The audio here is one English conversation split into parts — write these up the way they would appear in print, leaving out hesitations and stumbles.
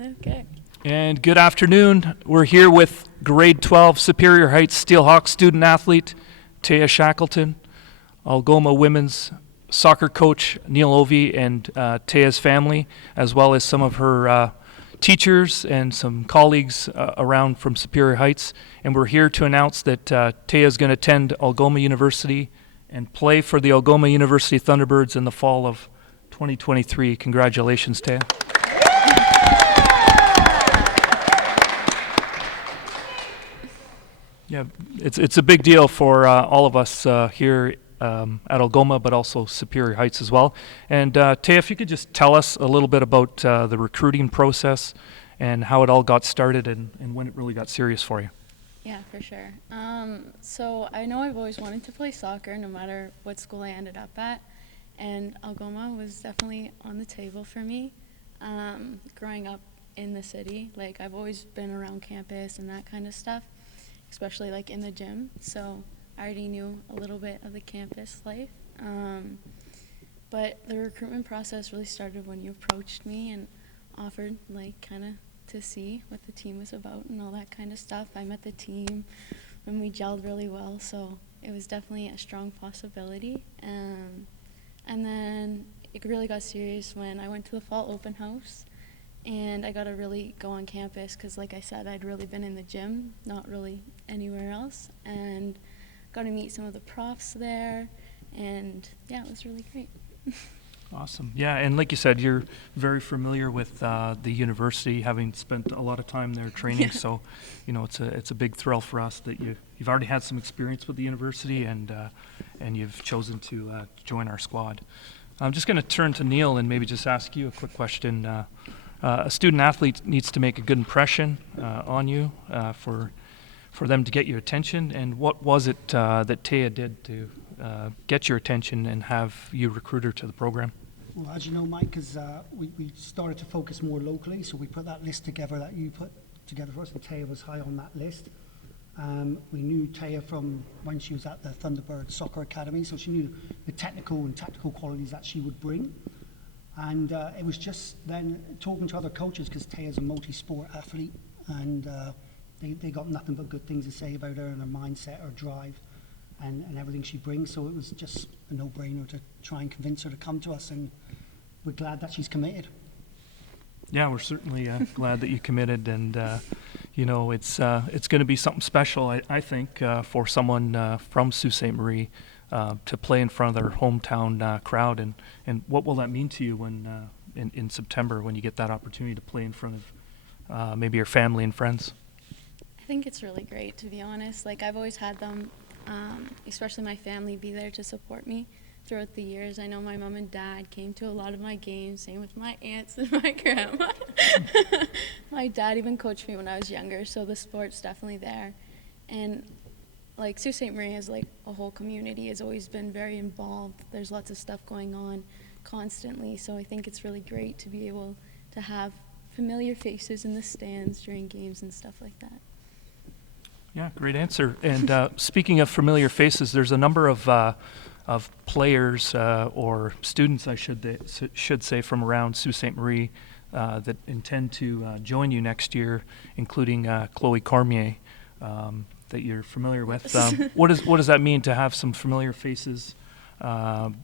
Okay. And good afternoon. We're here with grade 12 Superior Heights Steelhawk student athlete Taya Shackleton, Algoma women's soccer coach Neil Ovey, and Taya's family, as well as some of her teachers and some colleagues around from Superior Heights. And we're here to announce that Taya is going to attend Algoma University and play for the Algoma University Thunderbirds in the fall of 2023. Congratulations, Taya. Yeah, it's a big deal for all of us here at Algoma, but also Superior Heights as well. And Taya, if you could just tell us a little bit about the recruiting process and how it all got started and when it really got serious for you. Yeah, for sure. So I know I've always wanted to play soccer no matter what school I ended up at, and Algoma was definitely on the table for me. Growing up in the city, like I've always been around campus and that kind of stuff, especially like in the gym, so I already knew a little bit of the campus life. But the recruitment process really started when you approached me and offered like kind of to see what the team was about and all that kind of stuff. I met the team and we gelled really well, so it was definitely a strong possibility. And then it really got serious when I went to the fall open house. And I got to really go on campus because, like I said, I'd really been in the gym, not really anywhere else. And got to meet some of the profs there. And, yeah, it was really great. Awesome. Yeah, and like you said, you're very familiar with the university, having spent a lot of time there training. Yeah. So, you know, it's a big thrill for us that you've already had some experience with the university and you've chosen to join our squad. I'm just going to turn to Neil and maybe just ask you a quick question. A student athlete needs to make a good impression on you for them to get your attention. And what was it that Taya did to get your attention and have you recruit her to the program? Well, as you know, Mike, because we started to focus more locally, so we put that list together that you put together for us, and Taya was high on that list. We knew Taya from when she was at the Thunderbird Soccer Academy, so she knew the technical and tactical qualities that she would bring. And it was just then talking to other coaches, because Taya's a multi-sport athlete, and they got nothing but good things to say about her and her mindset, her drive, and everything she brings. So it was just a no-brainer to try and convince her to come to us, and we're glad that she's committed. Yeah, we're certainly glad that you committed, and you know, it's going to be something special, I think, for someone from Sault Ste Marie. To play in front of their hometown crowd, and what will that mean to you when in September when you get that opportunity to play in front of maybe your family and friends? I think it's really great, to be honest. Like I've always had them, especially my family, be there to support me throughout the years. I know my mom and dad came to a lot of my games, same with my aunts and my grandma. My dad even coached me when I was younger, so the sport's definitely there. And like Sault Ste. Marie has like a whole community, has always been very involved. There's lots of stuff going on constantly, so I think it's really great to be able to have familiar faces in the stands during games and stuff like that. Yeah, great answer. And speaking of familiar faces, there's a number of players or students, I should say, from around Sault Ste. Marie that intend to join you next year, including Chloe Cormier. That you're familiar with. What does that mean to have some familiar faces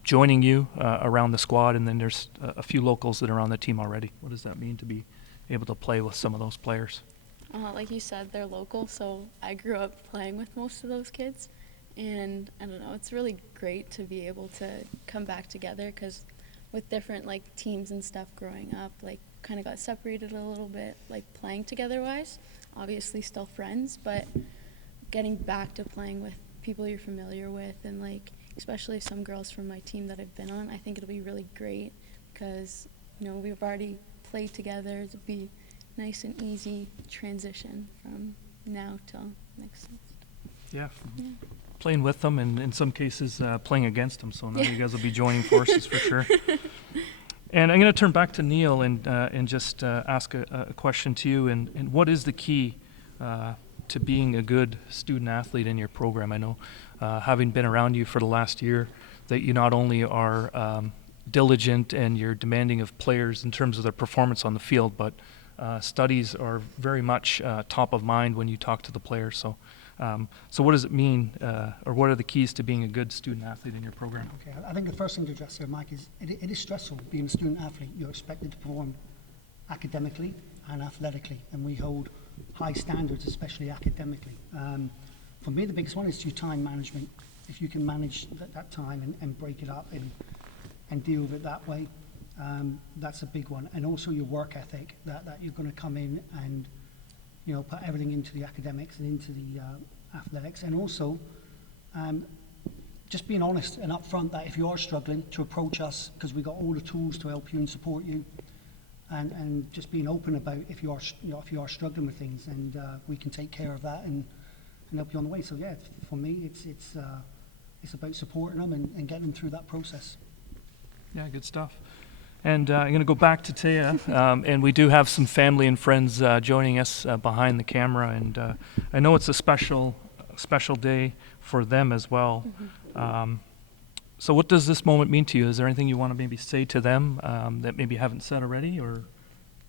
joining you around the squad, and then there's a few locals that are on the team already? What does that mean to be able to play with some of those players? Like you said, they're local, so I grew up playing with most of those kids, and I don't know, it's really great to be able to come back together, because with different like teams and stuff growing up, like kind of got separated a little bit, like playing together wise. Obviously still friends, but getting back to playing with people you're familiar with, and like especially some girls from my team that I've been on, I think it'll be really great because, you know, we've already played together. It'll be nice and easy transition from now till next season. Yeah. Playing with them, and in some cases playing against them. So now you guys will be joining forces for sure. And I'm going to turn back to Neil and just ask a question to you. And what is the key to being a good student athlete in your program? I know, having been around you for the last year, that you not only are diligent and you're demanding of players in terms of their performance on the field, but studies are very much top of mind when you talk to the players. So what does it mean, or what are the keys to being a good student athlete in your program? Okay, I think the first thing to address there, Mike, is it is stressful being a student athlete. You're expected to perform academically and athletically, and we hold high standards, especially academically. For me, the biggest one is your time management. If you can manage that time and break it up and deal with it that way, that's a big one. And also your work ethic, that you're going to come in and put everything into the academics and into the athletics, and also just being honest and upfront that if you are struggling, to approach us, because we've got all the tools to help you and support you, and just being open about if you are struggling with things, and we can take care of that and help you on the way. So yeah, for me, it's about supporting them and getting them through that process. Yeah, good stuff. And I'm going to go back to Taya, and we do have some family and friends joining us behind the camera, and I know it's a special day for them as well. So what does this moment mean to you? Is there anything you want to maybe say to them that maybe you haven't said already? Or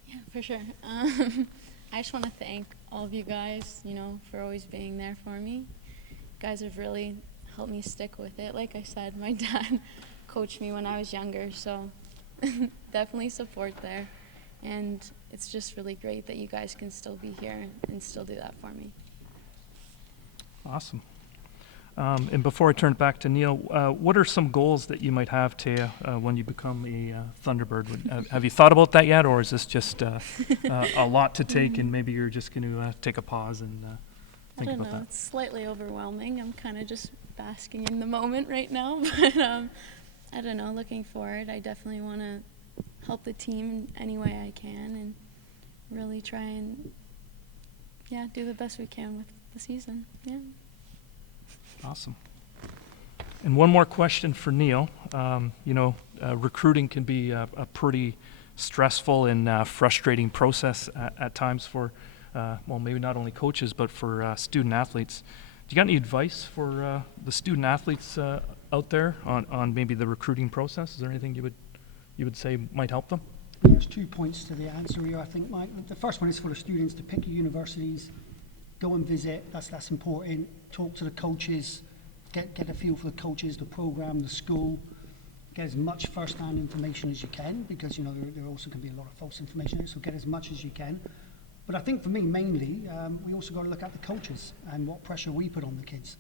Yeah, for sure. I just want to thank all of you guys, for always being there for me. You guys have really helped me stick with it. Like I said, my dad coached me when I was younger, so definitely support there. And it's just really great that you guys can still be here and still do that for me. Awesome. And before I turn it back to Neil, what are some goals that you might have, Taya, when you become a Thunderbird? Have you thought about that yet, or is this just a lot to take, and maybe you're just going to take a pause and think about that? I don't know. It's slightly overwhelming. I'm kind of just basking in the moment right now, but I don't know. Looking forward, I definitely want to help the team any way I can, and really try and do the best we can with the season. Yeah. Awesome. And one more question for Neil. Recruiting can be a pretty stressful and frustrating process at times for, maybe not only coaches, but for student athletes. Do you got any advice for the student athletes out there on maybe the recruiting process? Is there anything you would say might help them? There's 2 points to the answer here, I think, Mike. The first one is for the students to pick your universities, go and visit. That's important. Talk to the coaches, get a feel for the coaches, the program, the school. Get as much first-hand information as you can, because there also can be a lot of false information there. So get as much as you can. But I think for me, mainly, we also got to look at the coaches and what pressure we put on the kids.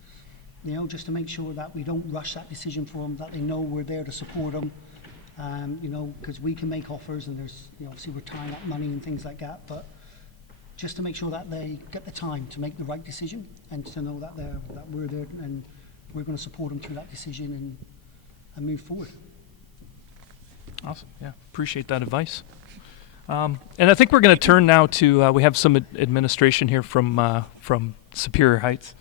Just to make sure that we don't rush that decision for them, that they know we're there to support them. Because we can make offers, and there's, obviously we're tying up money and things like that, but just to make sure that they get the time to make the right decision, and to know that we're there and we're going to support them through that decision and move forward. Awesome. Yeah, appreciate that advice. And I think we're going to turn now to we have some administration here from Superior Heights,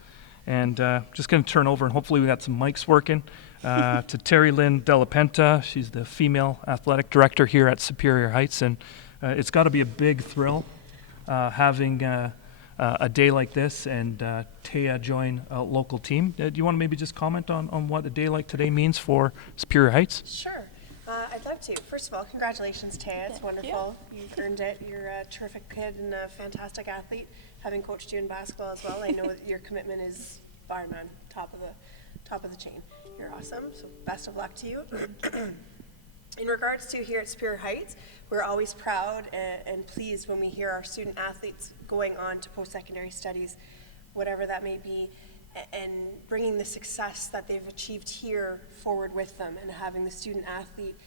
and just going to turn over, and hopefully we got some mics working. To Terry Lynn Delapenta. She's the female athletic director here at Superior Heights, and it's got to be a big thrill having a day like this and Taya join a local team. Do you want to maybe just comment on what a day like today means for Superior Heights? Sure. I'd love to. First of all, congratulations, Taya. It's wonderful. You've earned it. You're a terrific kid and a fantastic athlete. Having coached you in basketball as well, I know that your commitment is bar none, top of the chain. You're awesome, so best of luck to you. In regards to here at Superior Heights, we're always proud and pleased when we hear our student athletes going on to post-secondary studies, whatever that may be, and bringing the success that they've achieved here forward with them, and having the student athlete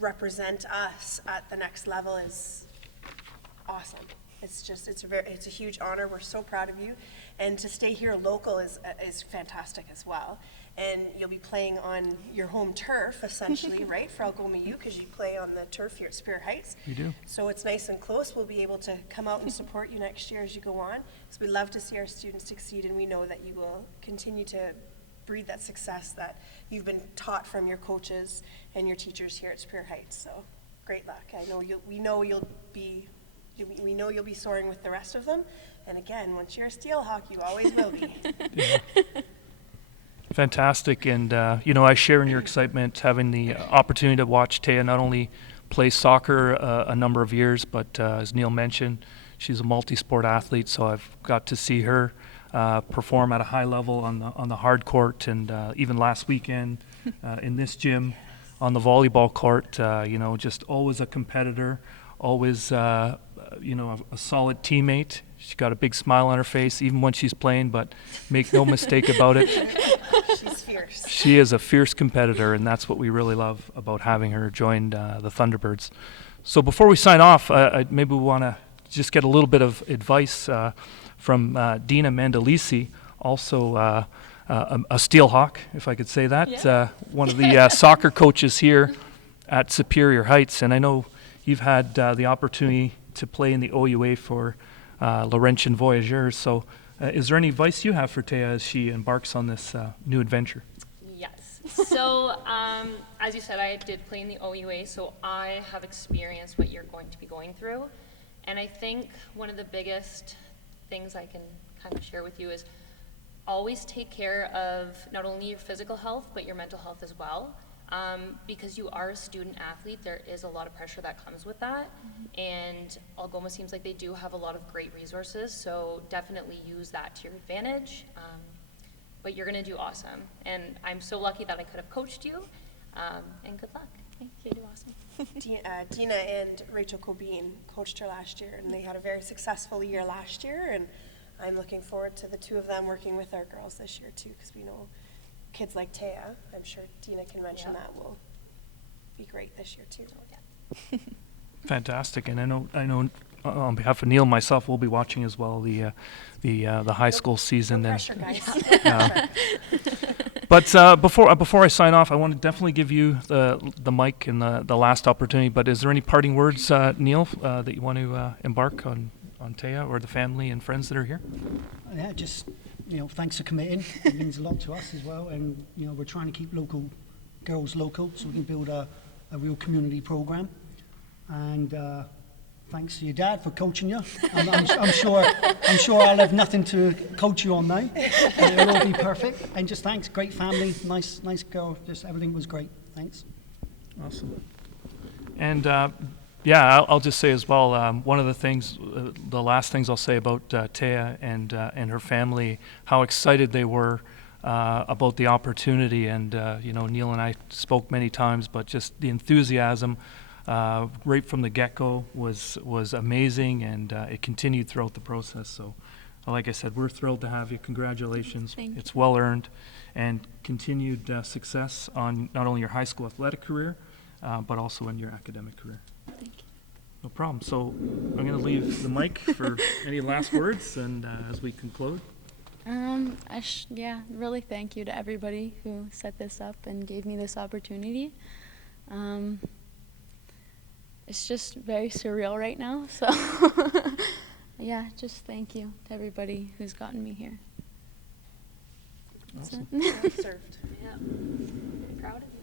represent us at the next level is awesome. It's a huge honor. We're so proud of you, and to stay here local is fantastic as well. And you'll be playing on your home turf, essentially, right, for Algoma OUA, because you play on the turf here at Superior Heights. You do. So it's nice and close. We'll be able to come out and support you next year as you go on. So we love to see our students succeed, and we know that you will continue to breed that success that you've been taught from your coaches and your teachers here at Superior Heights. So great luck. We know you'll be soaring with the rest of them. And again, once you're a Steelhawk, you always will be. Yeah. Fantastic, and I share in your excitement having the opportunity to watch Taya not only play soccer a number of years, but as Neil mentioned, she's a multi-sport athlete, so I've got to see her perform at a high level on the hard court, and even last weekend in this gym on the volleyball court. Just always a competitor, always a solid teammate. She's got a big smile on her face even when she's playing, but make no mistake about it. She's fierce. She is a fierce competitor, and that's what we really love about having her join the Thunderbirds. So before we sign off, maybe we want to just get a little bit of advice from Dina Mandalisi, also a Steelhawk, if I could say that, Yeah. one of the soccer coaches here at Superior Heights. And I know you've had the opportunity to play in the OUA for Laurentian Voyageurs. So is there any advice you have for Taya as she embarks on this new adventure? Yes. So, as you said, I did play in the OUA, so I have experienced what you're going to be going through. And I think one of the biggest things I can kind of share with you is always take care of not only your physical health, but your mental health as well. Because you are a student athlete, there is a lot of pressure that comes with that. And Algoma seems like they do have a lot of great resources, so definitely use that to your advantage. But you're gonna do awesome. And I'm so lucky that I could have coached you, and good luck. Thank you, do awesome. Dina and Rachel Cobean coached her last year, and they had a very successful year last year, and I'm looking forward to the two of them working with our girls this year too, because we know kids like Taya, I'm sure Dina can mention that, will be great this year too. Fantastic, and I know on behalf of Neil and myself, we'll be watching as well the high school season. No And pressure, guys. but before I sign off, I want to definitely give you the mic and the last opportunity. But is there any parting words, Neil, that you want to embark on Taya or the family and friends that are here? Yeah, just, thanks for committing. It means a lot to us as well. And, we're trying to keep local girls local so we can build a real community program. And thanks to your dad for coaching you. I'm sure I'll have nothing to coach you on now. It'll all be perfect. And just thanks, great family, nice girl. Just everything was great. Thanks. Awesome. And I'll just say as well, one of the things, the last things I'll say about Taya and her family, how excited they were about the opportunity. And Neil and I spoke many times, but just the enthusiasm right from the get-go was amazing, and it continued throughout the process. So, like I said, we're thrilled to have you. Congratulations. Thank you. It's well earned, and continued success on not only your high school athletic career, but also in your academic career. Thank you. No problem. So I'm going to leave the mic for any last words, and as we conclude. Really thank you to everybody who set this up and gave me this opportunity. It's just very surreal right now, so just thank you to everybody who's gotten me here. That's Awesome. it. Well served. Yeah. Very proud of you.